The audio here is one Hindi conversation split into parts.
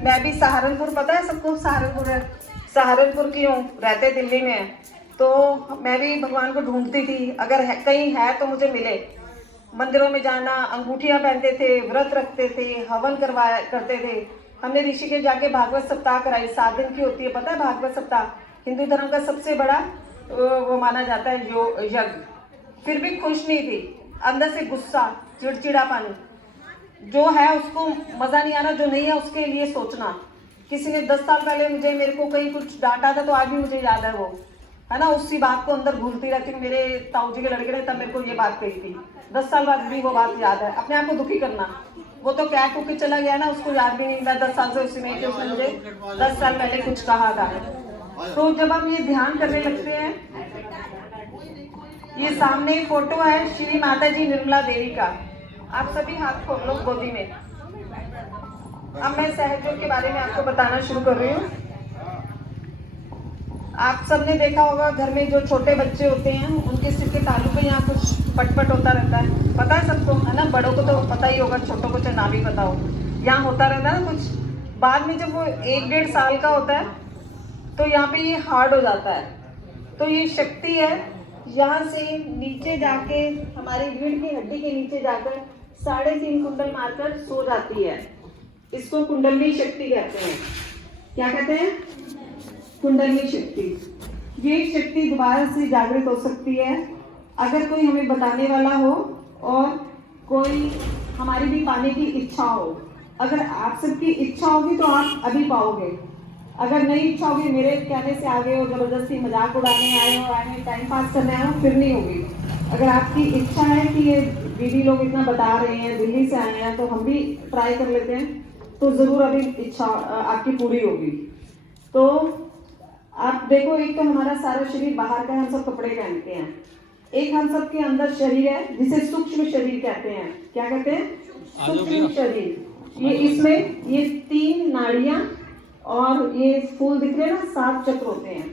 मैं भी सहारनपुर, पता है सबको सहारनपुर की हूँ, रहते दिल्ली में है। तो मैं भी भगवान को ढूंढती थी, अगर कहीं है तो मुझे मिले। मंदिरों में जाना, अंगूठियां पहनते थे, व्रत रखते थे, हवन करते थे। हमने ऋषिकेश जाके भागवत सप्ताह कराई, 7 दिन की होती है, पता है भागवत सप्ताह हिंदू धर्म का सबसे बड़ा वो माना जाता है यज्ञ। फिर भी खुश नहीं थी, अंदर से गुस्सा, चिड़चिड़ापन, जो है उसको मजा नहीं आना, जो नहीं है उसके लिए सोचना। किसी ने 10 साल पहले मेरे को कहीं कुछ डांटा था तो आज भी मुझे याद है वो, है ना, उसी बात को अंदर भूलती रहती हूँ। मेरे ताऊ जी के लड़के ने तब मेरे को ये बात कही थी, 10 साल बाद भी वो बात याद है। अपने आप को दुखी करना, वो तो क्या कुछ चला गया ना, उसको याद भी नहीं, मैं 10 साल से उसी में कि उसने मुझे 10 साल पहले कुछ कहा था। तो जब हम ये ध्यान करने लगते हैं, ये सामने फोटो है श्री माता जी निर्मला देवी का, आप सभी हाथ खोल लो गोदी में। अब मैं सहयोग के बारे में आपको बताना शुरू कर रही हूँ। आप सबने देखा होगा घर में जो छोटे बच्चे होते हैं उनके सिर के तालू पे यहाँ कुछ पटपट होता रहता है, पता है सबको, है ना, बड़ों को तो पता ही होगा, छोटों को चाहे ना भी पता हो, यहाँ होता रहता है ना कुछ। बाद में जब वो 1-1.5 साल का होता है तो यहाँ पे ये हार्ड हो जाता है। तो ये शक्ति है, यहाँ से नीचे जाके हमारी रीढ़ की हड्डी के नीचे जाकर 3.5 कुंडल मारकर सो जाती है। इसको कुंडलनी शक्ति कहते हैं। क्या कहते हैं? कुंडलनी शक्ति। ये शक्ति दोबारा से जागृत हो सकती है अगर कोई हमें बताने वाला हो और कोई हमारी भी पाने की इच्छा हो। अगर आप सबकी इच्छा होगी तो आप अभी पाओगे, अगर नहीं इच्छा होगी, मेरे कहने से आ गए हो, जबरदस्ती मजाक उड़ाने आए हो, टाइम पास करने आए हो, फिर नहीं होगी। अगर आपकी इच्छा है कि ये दीदी लोग इतना बता रहे हैं, दिल्ली से आए हैं, तो हम भी ट्राई कर लेते हैं, तो जरूर अभी इच्छा आपकी पूरी होगी। तो आप देखो, एक तो हमारा सारा शरीर बाहर का है, हम सब कपड़े पहनते हैं। एक हम सब के अंदर शरीर है जिसे सूक्ष्म शरीर कहते हैं। क्या कहते हैं? सूक्ष्म शरीर। ये इसमें ये 3 नाड़ियां और ये फूल दिख रहे हैं ना, 7 चक्र होते हैं।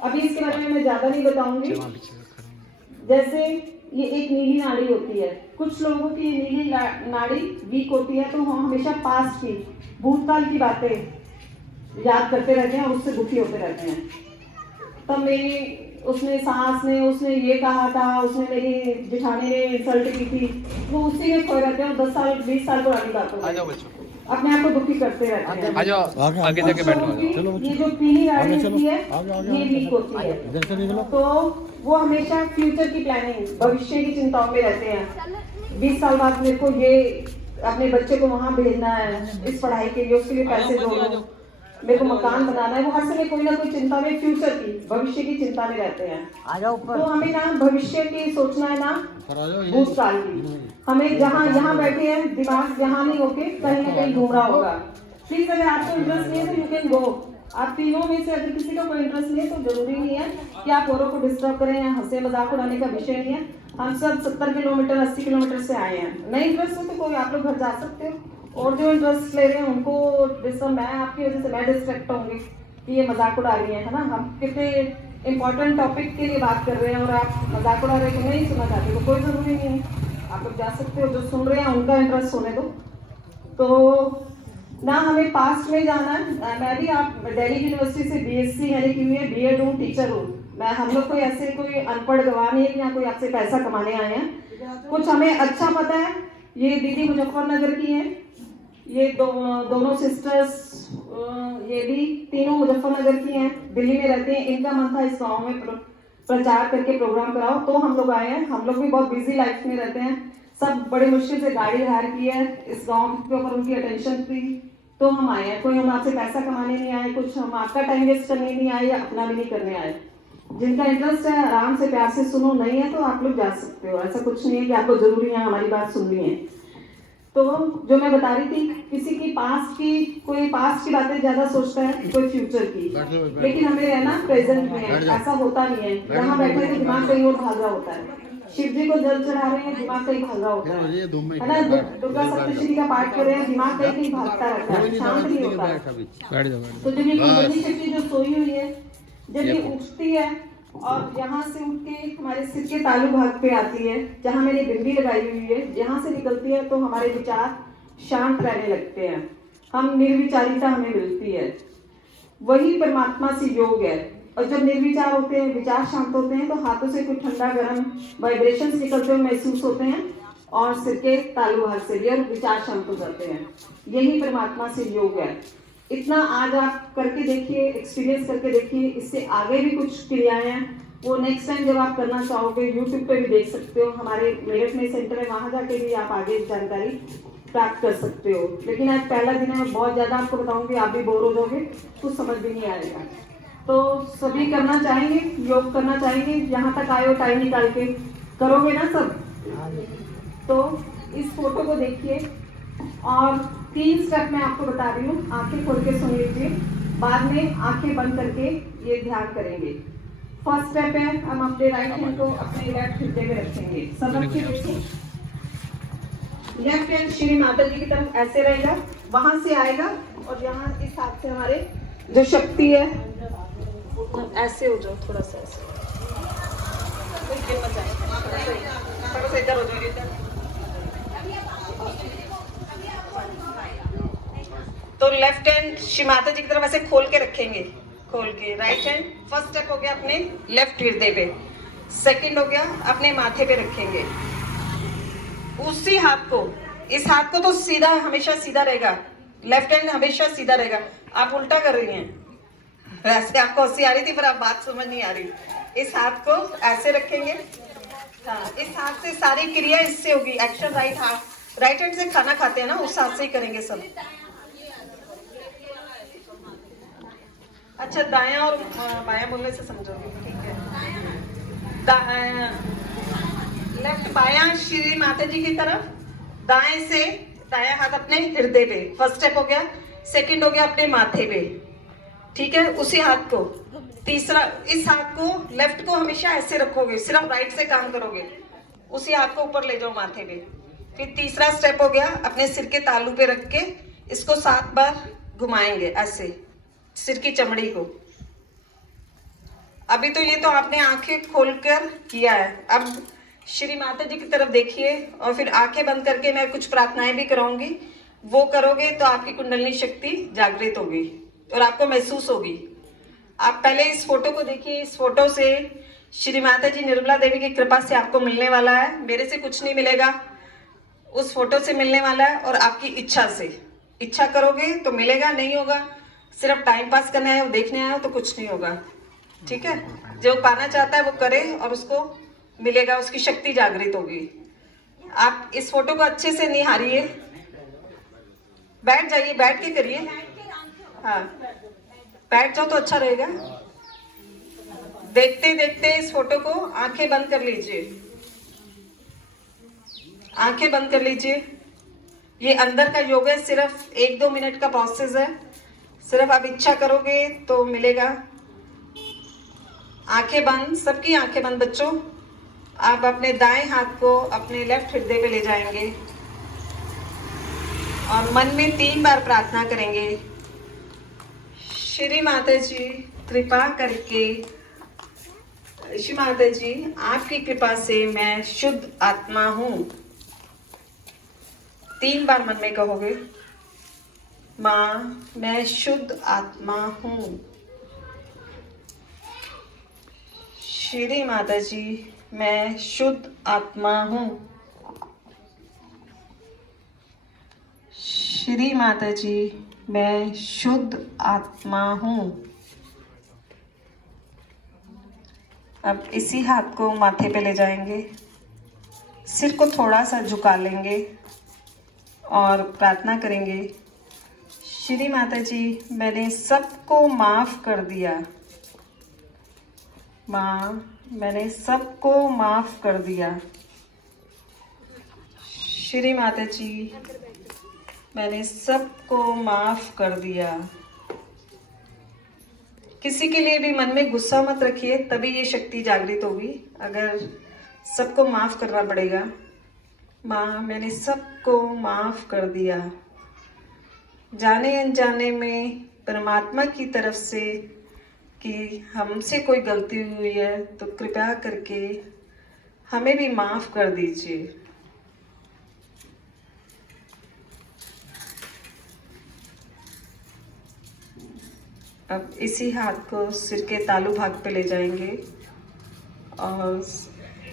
अभी इसके बारे में मैं ज्यादा नहीं बताऊंगी। जैसे ये एक नीली नाड़ी होती है, कुछ लोगों की ये नीली नाड़ी वीक होती है, तो हम हमेशा पास्ट की, भूतकाल की बातें याद करते रहते हैं और उससे दुखी होते रहते हैं। तब मेरी उसने सास ने उसने ये कहा था, उसने मेरी जिठानी ने इंसल्ट की थी, वो उसी में खोए रहते हैं। 10 साल 20 साल पुरानी बात होती है, अपने आप को दुखी करते रहते हैं। आगे जाके बैठो। ये जो पीली नाड़ी होती है ये वीक होती है, तो वो हमेशा फ्यूचर की प्लानिंग, भविष्य की चिंताओं में रहते हैं। 20 साल बाद मेरे को ये अपने बच्चे को वहां भेजना है, इस पढ़ाई के लिए, उसके लिए पैसे दो, मेरे को मकान बनाना है, वो हर समय कोई ना कोई चिंता में, फ्यूचर की, भविष्य की चिंता में रहते हैं। तो हमें ना भविष्य की सोचना है ना भूतकाल की। हमें जहाँ यहाँ बैठे हैं, दिमाग यहाँ नहीं होके कहीं ना कहीं घूम रहा होगा। प्लीज, अगर आपको इंटरेस्ट नहीं है तो यू कैन गो। आप तीनों में से अगर किसी का कोई इंटरेस्ट नहीं है तो जरूरी नहीं है कि आप औरों को डिस्टर्ब करें, हंसे मजाक उड़ाने का विषय नहीं है। हम सब 70 किलोमीटर 80 किलोमीटर से आए हैं। नहीं इंटरेस्ट हो तो कोई आप लोग घर जा सकते हो, और जो इंटरेस्ट ले रहे हैं उनको डिस्टर्ब, मैं आपकी वजह से मैं डिस्ट्रैक्ट होंगी कि ये मजाक उड़ा रही है ना। हम कितने इंपॉर्टेंट टॉपिक के लिए बात कर रहे हैं और आप मजाक उड़ा रहे हो, नहीं सुना चाहते तो कोई जरूरी नहीं है, आप लोग जा सकते हो। जो सुन रहे हैं उनका इंटरेस्ट होने दो। तो ना हमें पास्ट में जाना है। मैं भी आप दिल्ली यूनिवर्सिटी से BSc मैंने की हुई है, B.Ed हूँ, टीचर हूँ मैं। हम लोग कोई ऐसे कोई अनपढ़ गवाह नहीं है कि यहाँ कोई आपसे पैसा कमाने आए हैं। कुछ हमें अच्छा पता है। ये दीदी मुजफ्फरनगर की है, ये दोनों सिस्टर्स, ये भी तीनों मुजफ्फरनगर की हैं, दिल्ली में रहते हैं। इनका मन था इस गाँव में प्रचार करके प्रोग्राम कराओ, तो हम लोग आए हैं। हम लोग भी बहुत बिजी लाइफ में रहते हैं, सब बड़े मुश्किल से गाड़ी हायर की है, इस गांव के ऊपर उनकी अटेंशन थी तो हम आए हैं। कोई हम आपसे पैसा कमाने नहीं आए, कुछ हम आपका टाइम वेस्ट करने नहीं आए या अपना भी नहीं करने आए। जिनका इंटरेस्ट है आराम से प्यार से सुनो, नहीं है तो आप लोग जा सकते हो। ऐसा कुछ नहीं है कि आपको जरूरी है हमारी बात सुननी है। तो जो मैं बता रही थी, किसी की पास्ट की, कोई पास्ट की बातें ज्यादा सोचता है, कोई फ्यूचर की, लेकिन हमें रहना प्रेजेंट में है। ऐसा होता नहीं है, जहाँ बैठे तो दिमाग कहीं और भाग रहा होता है। शिव जी को जल चढ़ा रहे हैं, दिमाग कहीं भाग रहा होता है ना। दुर्गा सप्तशती का पाठ कर रहे हैं, दिमाग कहीं कहीं भागता रहता है, शांत नहीं होता है। तो जब ये कुंडली शक्ति जो सोई हुई है, जब ये उठती है और यहाँ से उठ के हमारे सिर के तालु भाग पे आती है, जहाँ मैंने बिंदी लगाई हुई है, यहाँ से निकलती है, तो हमारे विचार शांत रहने लगते हैं। हम निर्विचारिता हमें मिलती है, वही परमात्मा से योग है। और जब निर्विचार होते हैं, विचार शांत होते हैं, तो हाथों से कुछ ठंडा गर्म वाइब्रेशंस निकलते हुए महसूस होते हैं और सिर के तालु भाग से भी, और विचार शांत हो जाते हैं। यही परमात्मा से योग है। इतना आज आप करके देखिए, एक्सपीरियंस करके देखिए। इससे आगे भी कुछ क्रियाएं हैं, वो नेक्स्ट टाइम जब आप करना चाहोगे यूट्यूब पे भी देख सकते हो। हमारे मेरठ में सेंटर है, वहां जाके भी आप आगे जानकारी प्राप्त कर सकते हो। लेकिन आज पहला दिन है, मैं बहुत ज्यादा आपको बताऊंगी, आप भी बोर हो जाओगे, कुछ समझ भी नहीं आएगा। तो सभी करना चाहेंगे, योग करना चाहेंगे, यहाँ तक आए हो टाइम निकाल के, करोगे ना सब? तो इस फोटो को देखिए और 3 स्टेप मैं आपको बता रही हूँ, आंखें खोल के सुन लीजिए, बाद में आंखें बंद करके ये ध्यान करेंगे। फर्स्ट स्टेप है, हम अपने राइट हैंड को अपने लेफ्ट हिस्से में रखेंगे। सब रख के देखिए, लेफ्ट हैंड श्री माता जी की तरफ ऐसे रहेगा, वहां से आएगा और यहाँ इस हाथ से हमारे जो शक्ति है, ऐसे हो जाओ, थोड़ा सा ऐसे, थोड़ा सा इधर हो जाओ, इधर। तो लेफ्ट हैंड श्री माता जी की तरफ ऐसे खोल के रखेंगे, खोल के। राइट हैंड फर्स्ट स्टेप हो गया अपने लेफ्ट हृदय पे, सेकंड हो गया अपने माथे पे रखेंगे। उसी हाथ को, इस हाथ को तो सीधा, हमेशा सीधा रहेगा, लेफ्ट हैंड हमेशा सीधा रहेगा। आप उल्टा कर रही हैं, वैसे आपको हंसी आ रही थी पर आप बात समझ नहीं आ रही। इस हाथ को ऐसे रखेंगे, हाँ, इस हाथ से सारी क्रिया इससे होगी। एक्शन राइट हाथ, राइट हैंड से खाना खाते हैं ना, उस हाथ से ही करेंगे सब। अच्छा, दायां और बायां बोलने से समझोगे, ठीक है। लेफ्ट, बायां श्री माता जी की तरफ, दाएं से दायां हाथ अपने हृदय पे, फर्स्ट स्टेप हो गया। सेकंड हो गया अपने माथे पे, ठीक है, उसी हाथ को। तीसरा, इस हाथ को, लेफ्ट को हमेशा ऐसे रखोगे, सिर्फ राइट से काम करोगे, उसी हाथ को ऊपर ले जाओ माथे पे। फिर तीसरा स्टेप हो गया, अपने सिर के तालू पे रख के इसको 7 बार घुमाएंगे ऐसे, सिर की चमड़ी को। अभी तो ये तो आपने आंखें खोलकर किया है, अब श्री माता जी की तरफ देखिए और फिर आंखें बंद करके मैं कुछ प्रार्थनाएं भी कराऊंगी, वो करोगे तो आपकी कुंडलिनी शक्ति जागृत होगी और आपको महसूस होगी। आप पहले इस फोटो को देखिए, इस फोटो से श्री माता जी निर्मला देवी की कृपा से आपको मिलने वाला है। मेरे से कुछ नहीं मिलेगा, उस फोटो से मिलने वाला है और आपकी इच्छा से। इच्छा करोगे तो मिलेगा, नहीं होगा सिर्फ टाइम पास करना है, देखने आए हो तो कुछ नहीं होगा, ठीक है। जो पाना चाहता है वो करे और उसको मिलेगा, उसकी शक्ति जागृत होगी। आप इस फोटो को अच्छे से निहारिए, बैठ जाइए, बैठ के करिए, हाँ बैठ जाओ तो अच्छा रहेगा। देखते देखते इस फोटो को आंखें बंद कर लीजिए, आंखें बंद कर लीजिए। ये अंदर का योग है, सिर्फ 1-2 मिनट का प्रोसेस है, सिर्फ आप इच्छा करोगे तो मिलेगा। आंखें बंद, सबकी आंखें बंद बच्चों। आप अपने दाएं हाथ को अपने लेफ्ट हृदय पे ले जाएंगे और मन में 3 बार प्रार्थना करेंगे। श्री माता जी कृपा करके, श्री माता जी आपकी कृपा से मैं शुद्ध आत्मा हूं। 3 बार मन में कहोगे, माँ मैं शुद्ध आत्मा हूं। श्री माता जी मैं शुद्ध आत्मा हूं। श्री माता जी मैं शुद्ध आत्मा हूं। अब इसी हाथ को माथे पे ले जाएंगे, सिर को थोड़ा सा झुका लेंगे और प्रार्थना करेंगे। श्री माता जी मैंने सबको माफ कर दिया, माँ मैंने सबको माफ कर दिया। श्री माता जी मैंने सबको माफ कर दिया। किसी के लिए भी मन में गुस्सा मत रखिए, तभी ये शक्ति जागृत होगी। अगर सबको माफ करना पड़ेगा, माँ मैंने सबको माफ कर दिया। जाने अनजाने में परमात्मा की तरफ से कि हमसे कोई गलती हुई है तो कृपया करके हमें भी माफ कर दीजिए। अब इसी हाथ को सिर के तालू भाग पे ले जाएंगे और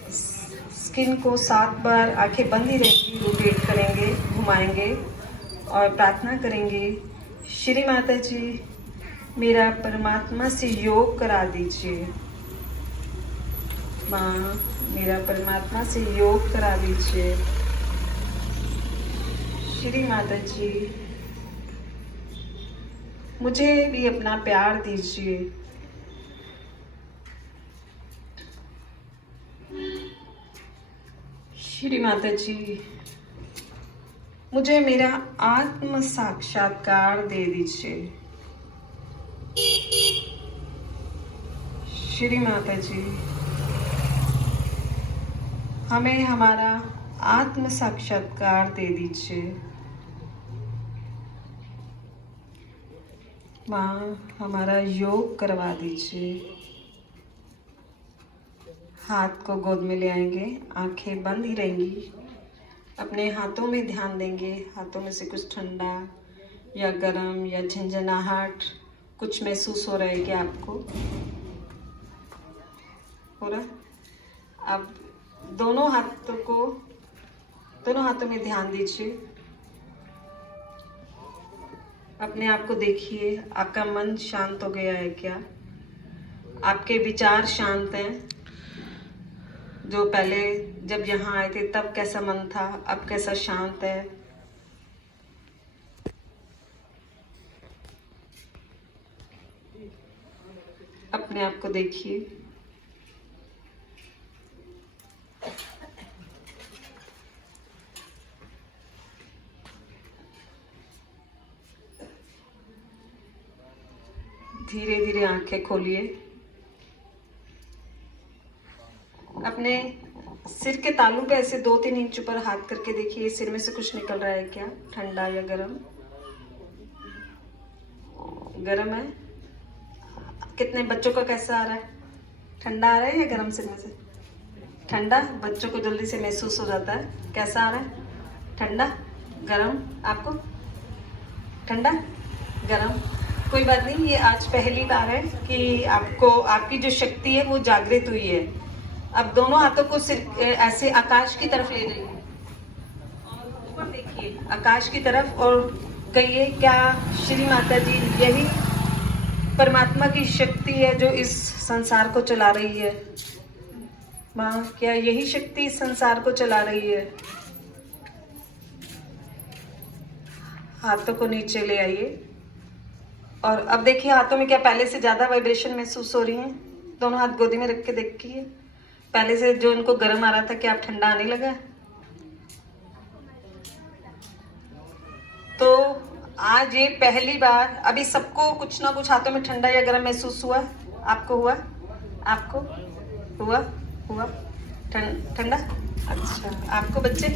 स्किन को 7 बार आंखें बंद ही रहेंगी रोटेट करेंगे, घुमाएंगे और प्रार्थना करेंगे, श्री माता जी मेरा परमात्मा से योग करा दीजिए। माँ मेरा परमात्मा से योग करा दीजिए। श्री माता जी मुझे भी अपना प्यार दीजिए। श्री माता जी मुझे मेरा आत्म साक्षात्कार दे दीजिए। श्री माता जी हमें हमारा आत्म साक्षात्कार दे दीजिए। माँ हमारा योग करवा दीजिए। हाथ को गोद में ले आएंगे, आंखें बंद ही रहेंगी, अपने हाथों में ध्यान देंगे। हाथों में से कुछ ठंडा या गरम या झंझनाहट कुछ महसूस हो रहा है क्या आपको? हो रहा? अब दोनों हाथों में ध्यान दीजिए। अपने आप को देखिए, आपका मन शांत हो गया है क्या? आपके विचार शांत हैं? जो पहले जब यहाँ आए थे तब कैसा मन था, अब कैसा शांत है? अपने आप को देखिए। धीरे धीरे आंखें खोलिए। अपने सिर के तालू पे ऐसे 2-3 इंच ऊपर हाथ करके देखिए, सिर में से कुछ निकल रहा है क्या? ठंडा या गरम? गरम है? कितने बच्चों का कैसा आ रहा है? ठंडा आ रहा है या गरम? सिर में से ठंडा। बच्चों को जल्दी से महसूस हो जाता है। कैसा आ रहा है? ठंडा, गरम? आपको ठंडा, गरम? कोई बात नहीं, ये आज पहली बार है कि आपकी जो शक्ति है वो जागृत हुई है। अब दोनों हाथों को सिर ऐसे आकाश की तरफ ले जाइए और ऊपर देखिए आकाश की तरफ और कहिए, क्या श्री माता जी यही परमात्मा की शक्ति है जो इस संसार को चला रही है? माँ क्या यही शक्ति इस संसार को चला रही है? हाथों को नीचे ले आइए और अब देखिए हाथों में क्या पहले से ज्यादा वाइब्रेशन महसूस हो रही है? दोनों हाथ गोदी में रख के देखिए, पहले से जो उनको गर्म आ रहा था क्या आप ठंडा आने लगा? तो आज ये पहली बार, अभी सबको कुछ ना कुछ हाथों में ठंडा या गर्म महसूस हुआ? आपको हुआ? आपको हुआ ठंडा? अच्छा, आपको बच्चे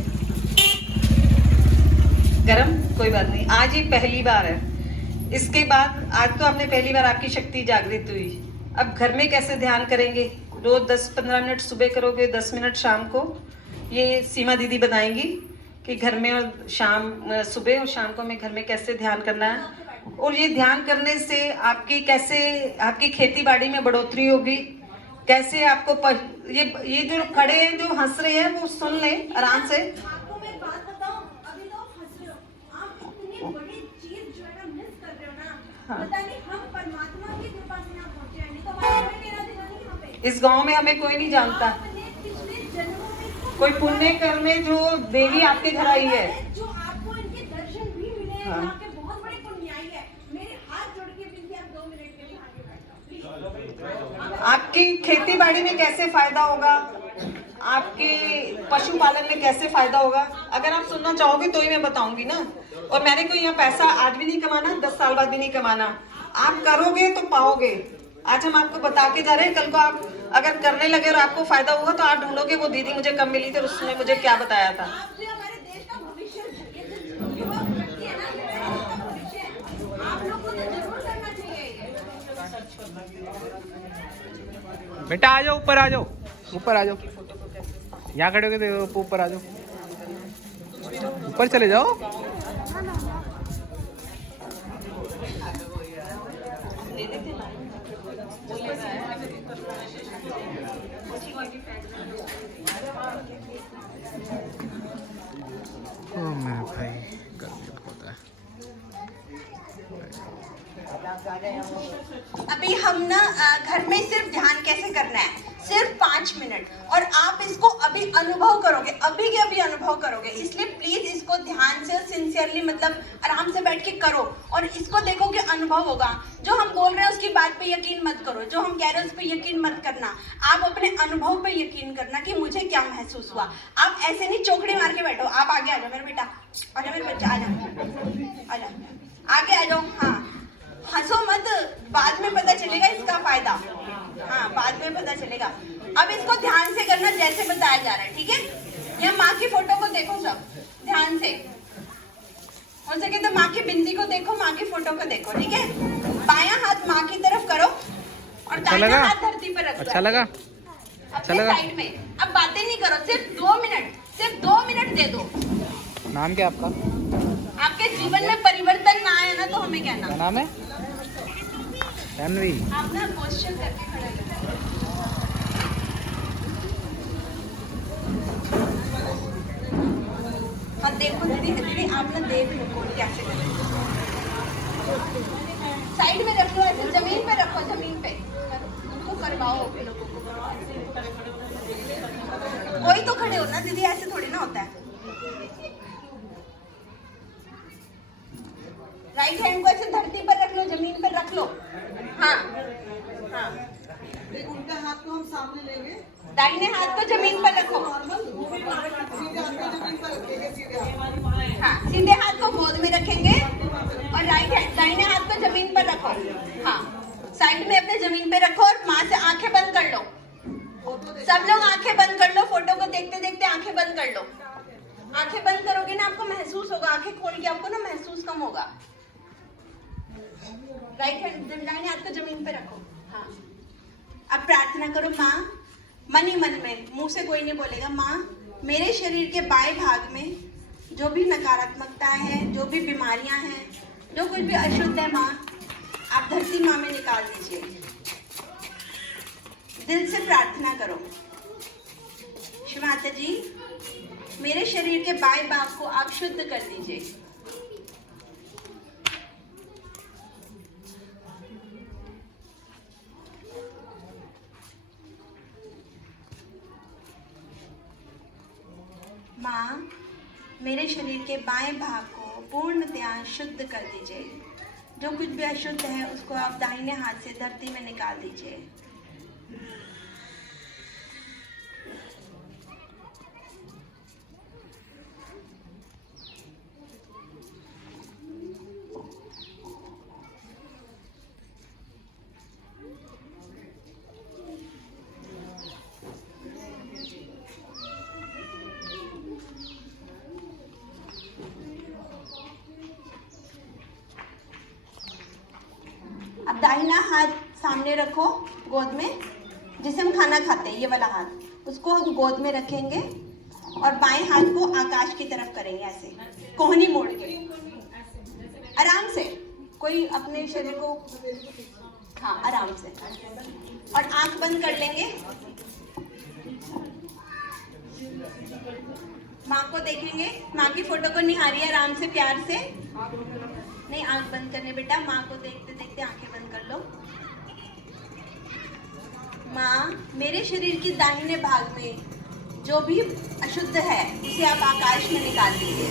गरम? कोई बात नहीं, आज ये पहली बार है। इसके बाद आज तो आपने पहली बार आपकी शक्ति जागृत हुई। अब घर में कैसे ध्यान करेंगे? रोज 10-15 मिनट सुबह करोगे, 10 मिनट शाम को। ये सीमा दीदी बताएंगी कि घर में और सुबह और शाम को हमें घर में कैसे ध्यान करना है, और ये ध्यान करने से आपकी खेती बाड़ी में बढ़ोतरी होगी। कैसे आपको ये जो खड़े हैं जो हंस रहे हैं वो सुन लें आराम से। आपको मैं बात बताऊं, अभी तो आप हंस रहे हो, आप इतनी बड़ी चीज जो है ना मिस कर रहे हो ना। हाँ। पता नहीं हम परमात्मा की कृपा से यहाँ पहुंचे हैं, नहीं तो हमारा कोई लेना देना नहीं यहाँ पे। इस गांव में हमें कोई नहीं जानता। आपने पिछले जन्मों में कोई पुण्य कर्म में जो देवी आपके घर आई है, जो आपको इनके दर्शन भी मिले हैं, हाँ। आपके बहुत बड़ी पुण्याई है। मेरे हाथ जोड़ के विनती, आप 2 मिनट के लिए आगे बैठो। आपकी खेती बाड़ी में कैसे फायदा होगा, आपके पशुपालन में कैसे फायदा होगा, अगर आप सुनना चाहोगे तो ही मैं बताऊंगी ना। और मैंने कोई यहाँ पैसा आज भी नहीं कमाना, 10 साल बाद भी नहीं कमाना। आप करोगे तो पाओगे। आज हम आपको बता के जा रहे हैं, कल को आप अगर करने लगे और आपको फायदा होगा तो आप ढूंढोगे वो दीदी मुझे कब मिली थी और उसने मुझे क्या बताया था। आप जो हमारे देश का भविष्य है, ये जो युवा शक्ति है ना, ये मेरे देश का भविष्य है। आप लोग को तो जरूर करना चाहिए ये। बेटा आ जाओ, ऊपर आ जाओ, ऊपर आ जाओ। यहाँ खड़े हो गए तो ऊपर आ जाओ, ऊपर चले जाओ। ओ मेरे भाई गर्मी बहुत है। अभी हम ना घर में सिर्फ ध्यान कैसे करना है, सिर्फ 5 मिनट, और आप इसको अभी अनुभव करोगे, अभी के अभी अनुभव करोगे। इसलिए प्लीज इसको ध्यान से, सिंसियरली, मतलब आराम से बैठ के करो और इसको देखो कि अनुभव होगा। जो हम बोल रहे हैं उसकी बात पे यकीन मत करो, जो हम कह रहे हैं उस पे यकीन मत करना। आप अपने अनुभव पे यकीन करना कि मुझे क्या महसूस हुआ। आप ऐसे नहीं चौकड़ी मार के बैठो। आप आगे आ जाओ मेरे बेटा, आ जाओ मेरे बच्चा, आ जाओ, आ जाओ, आगे आ जाओ। हाँ, हंसो मत, बाद में पता चलेगा इसका फायदा। हाँ, बाद में पता चलेगा। अब इसको ध्यान से करना जैसे बताया जा रहा है, ठीक है? या माँ की फोटो को देखो सब ध्यान से, हो सके तो माँ की बिंदी को देखो, माँ की फोटो को देखो, ठीक है? बायां हाथ माँ की तरफ करो और दाहिना हाथ धरती पर रखो। अच्छा लगा? अपने साइड में। अब बातें नहीं करो, सिर्फ 2 मिनट, सिर्फ 2 मिनट दे दो। नाम क्या आपका? आपके जीवन में परिवर्तन ना आए ना तो हमें कहना। क्या नाम है? तन्वी। आप ना क्वेश्चन करके खड़े हो। हाँ देखो दीदी, दीदी आप ना देख लो कौन कैसे करे। साइड में रख लो, ऐसे जमीन पे रखो, जमीन पे उनको करवाओ। कोई तो खड़े हो ना दीदी, ऐसे थोड़ी ना होता है। राइट हैंड को ऐसे धरती पर रख लो, जमीन पर रख लो। हाँ हाँ, उल्टा हाथ को हम सामने लेंगे, दाहिने हाथ को जमीन पर रखो। सीधे हाथ को जमीन पर रखेंगे, सीधे हाथ। हाँ, सीधे हाथ को गोद में रखेंगे और राइट हैंड, दाहिने हाथ को जमीन पर रखो। हाँ, साइड में अपने जमीन पे रखो और माँ से आंखें बंद कर लो। सब लोग आंखें बंद कर लो, फोटो को देखते देखते आंखें बंद कर लो। आंखें बंद करोगे ना आपको महसूस होगा, आंखें खोल के आपको ना महसूस कम होगा। राइट हैंड, दाहिने हाथ को जमीन पे रखो। हाँ, अब प्रार्थना करो। माँ, मन ही मन में, मुंह से कोई नहीं बोलेगा। माँ, मेरे शरीर के बाएं भाग में जो भी नकारात्मकता है, जो भी बीमारियां हैं, जो कुछ भी अशुद्ध है, माँ आप धरती माँ में निकाल दीजिए। दिल से प्रार्थना करो। शिव माता जी, मेरे शरीर के बाएं भाग को आप शुद्ध कर दीजिए। माँ, मेरे शरीर के बाएं भाग को पूर्णतया शुद्ध कर दीजिए। जो कुछ भी अशुद्ध है उसको आप दाहिने हाथ से धरती में निकाल दीजिए। अब दाहिना हाथ सामने रखो गोद में, जिसे हम खाना खाते हैं, ये वाला हाथ, उसको हम गोद में रखेंगे और बाएं हाथ को आकाश की तरफ करेंगे, ऐसे कोहनी मोड़ के, आराम से। कोई अपने शरीर को, हाँ आराम से, और आंख बंद कर लेंगे। माँ को देखेंगे, माँ की फोटो को निहारिए आराम से, प्यार से। नहीं, आंख बंद करने बेटा, माँ को देखते देखते आंखें बंद कर लो। माँ, मेरे शरीर की दाहिने भाग में जो भी अशुद्ध है उसे आप आकाश में निकाल दीजिए।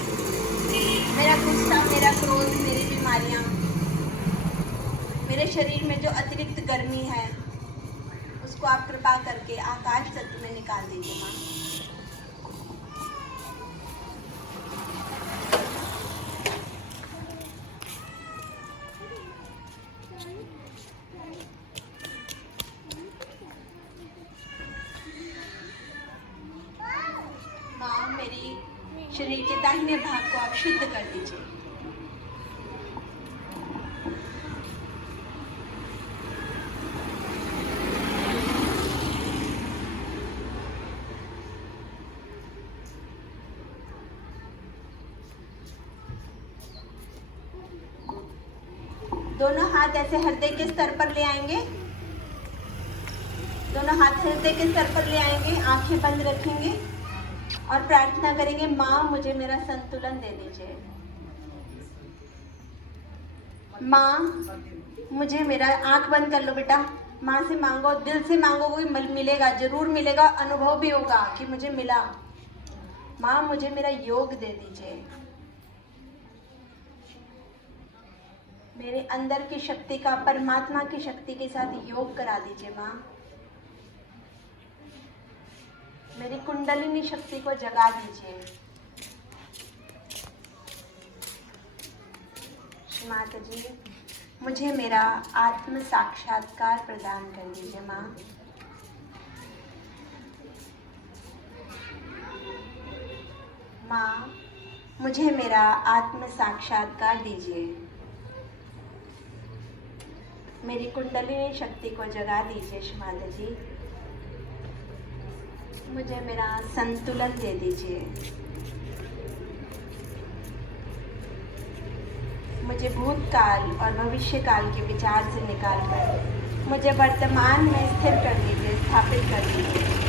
मेरा गुस्सा, मेरा क्रोध, मेरी बीमारियाँ, मेरे शरीर में जो अतिरिक्त गर्मी है उसको आप कृपा करके आकाश तत्व में निकाल दीजिए। माँ, मेरी शरीर के दाहिने भाग को आप शुद्ध कर दीजिए। दोनों हाथ ऐसे हृदय के स्तर पर ले आएंगे दोनों हाथ हृदय के सर पर ले आएंगे, आंखें बंद रखेंगे और प्रार्थना करेंगे, माँ मुझे मेरा संतुलन दे दीजिए। माँ मुझे मेरा, आंख बंद कर लो बेटा, माँ से मांगो, दिल से मांगो, कोई मिलेगा, जरूर मिलेगा, अनुभव भी होगा कि मुझे मिला। माँ मुझे मेरा योग दे दीजिए, मेरे अंदर की शक्ति का परमात्मा की शक्ति के साथ योग करा दीजिए। माँ मेरी कुंडलिनी शक्ति को जगा दीजिए। माता जी मुझे मेरा आत्म साक्षात्कार प्रदान कर दीजिए। माँ माँ मुझे मेरा आत्म साक्षात्कार दीजिए, मेरी कुंडलिनी शक्ति को जगा दीजिए। माता जी मुझे मेरा संतुलन दे दीजिए, मुझे भूतकाल और भविष्यकाल के विचार से निकालकर मुझे वर्तमान में स्थिर कर दीजिए, स्थापित कर दीजिए।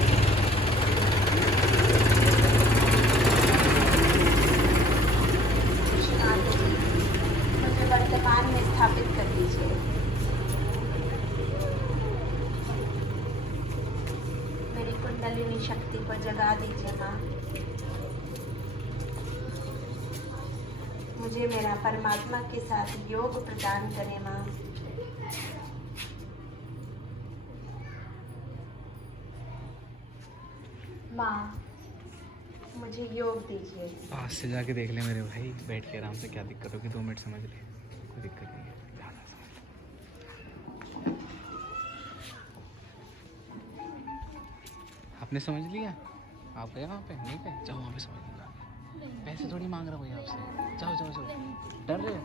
मुझे वर्तमान में स्थापित कर दीजिए। मेरी कुंडलिनी शक्ति को जगा दीजिए। माँ मुझे मेरा परमात्मा के साथ योग प्रदान करें। माँ माँ मुझे योग दीजिए। पास से जाके देख ले मेरे भाई, बैठ के आराम से, क्या दिक्कत होगी, 2 मिनट समझ ले, कोई दिक्कत नहीं है। आपने समझ लिया? आप गए वहाँ पे? नहीं गए? जाओ वहाँ पे समझ लिया। पैसे थोड़ी मांग रहा कोई आपसे, जाओ जाओ जाओ। डर रहे हो?